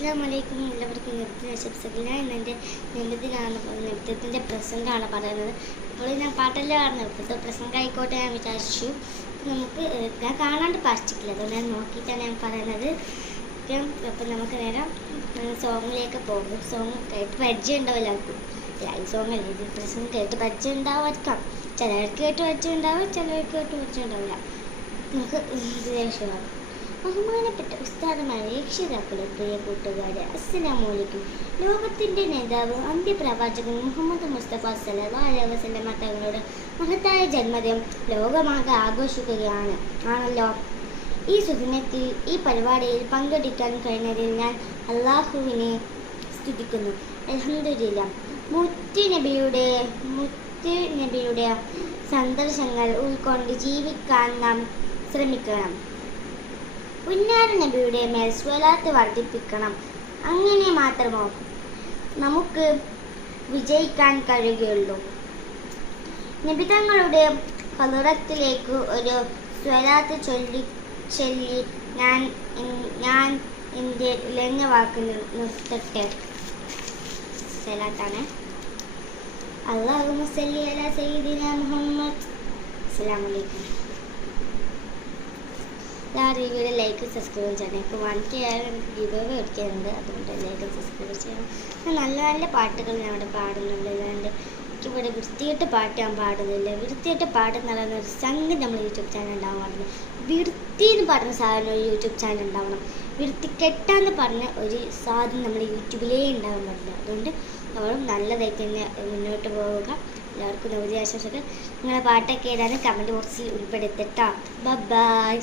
അസ്സലാമലൈക്കും എല്ലാവർക്കും ഞാൻ എൻ്റെ നൃത്തത്തിൻ്റെ പ്രസംഗമാണ് പറയുന്നത്. അപ്പോൾ ഞാൻ പാട്ടെല്ലാം ആണ് ഇപ്പോഴത്തെ പ്രസംഗം ആയിക്കോട്ടെ ഞാൻ വിചാരിച്ചു. നമുക്ക് ഞാൻ കാണാണ്ട് പാടിച്ചിട്ടില്ല, അതുകൊണ്ട് ഞാൻ നോക്കിയിട്ടാണ് ഞാൻ പറയുന്നത്. അപ്പം നമുക്ക് നേരം സോങ്ങിലേക്ക് പോകും. സോങ് കേട്ട് പരിചയം ഉണ്ടാവില്ല ആർക്കും. ഈ സോങ് അല്ലേ, ഇത് പ്രസംഗം കേട്ട് പരിചയം ഉണ്ടാവാതിരിക്കാം. ചിലവർക്ക് കേട്ട് പരിചയം ഉണ്ടാവും, ചിലവർക്ക് കേട്ട് പരിചയം ഉണ്ടാവില്ല. നമുക്ക് ദേഷ്യമാണ്. ബഹുമാനപ്പെട്ട ഉസ്താദുമാരെ, രക്ഷിതാക്കളെ, പ്രിയ കൂട്ടുകാരെ, അസ്സലാമു അലൈക്കും. ലോകത്തിൻ്റെ നേതാവ് അന്ത്യപ്രവാചകൻ മുഹമ്മദ് മുസ്തഫ സല്ലല്ലാഹു അലൈഹി വസല്ലമ തങ്ങളുടെ മഹത്തായ ജന്മദിനം ലോകമാകെ ആഘോഷിക്കുകയാണ് ആണല്ലോ. ഈ സുദിനത്തിൽ ഈ പരിപാടിയിൽ പങ്കെടുക്കാൻ കഴിഞ്ഞതിൽ ഞാൻ അള്ളാഹുവിനെ സ്തുതിക്കുന്നു. അൽഹംദുലില്ലാഹ്. മുത്തുനബിയുടെ സന്ദേശങ്ങൾ ഉൾക്കൊണ്ട് ജീവിക്കാൻ നാം ശ്രമിക്കണം. പുന്നാര നബിയുടെ മേൽ സ്വലാത്ത് വർദ്ധിപ്പിക്കണം. അങ്ങനെ മാത്രമോ നമുക്ക് വിജയിക്കാൻ കഴിയുകയുള്ളൂ. നബി തങ്ങളുടെ ഹളറത്തിലേക്ക് ഒരു സ്വലാത്ത് ചൊല്ലി ഞാൻ എൻ്റെ ഇലഞ്ഞ വാക്ക് നിർത്തട്ടെ. സ്വലാത്താണ്. അല്ലാഹുമ്മ സല്ലി അലാ സയ്യിദിനാ മുഹമ്മദ്. അസ്സലാമു അലൈക്കും. റിവ്യൂടെ ലൈക്ക് സബ്സ്ക്രൈബ് ചെയ്യണം. ഇപ്പോൾ 1K എനിക്ക് ഗിവ് അവേ എടുക്കുന്നുണ്ട്, അതുകൊണ്ട് ലൈക്ക് സബ്സ്ക്രൈബ് ചെയ്യണം. നല്ല നല്ല പാട്ടുകൾ ഞാൻ ഇവിടെ പാടുന്നുണ്ട്. അതുകൊണ്ട് എനിക്കിവിടെ വൃത്തികെട്ട് പാട്ട് ഞാൻ പാടുന്നില്ല. വൃത്തികെട്ട് പാട്ട് എന്ന് പറയുന്ന ഒരു സംഗതി നമ്മൾ യൂട്യൂബ് ചാനൽ ഉണ്ടാവാൻ പാടില്ല. വൃത്തി എന്ന് പറഞ്ഞ സാധനം ഒരു യൂട്യൂബ് ചാനൽ ഉണ്ടാവണം. വൃത്തികെട്ടാന്ന് പറഞ്ഞ ഒരു സാധനം നമ്മൾ യൂട്യൂബിലേ ഉണ്ടാവാൻ പാടില്ല. അതുകൊണ്ട് നമ്മളും നല്ലതായിട്ട് തന്നെ മുന്നോട്ട് പോവുക. എല്ലാവർക്കും നവതി ആശംസകൾ. നിങ്ങളെ പാട്ടൊക്കെ ഏതാണ് കമൻറ്റ് ബോക്സിൽ ഉൾപ്പെടുത്തിട്ടോ. ബൈ.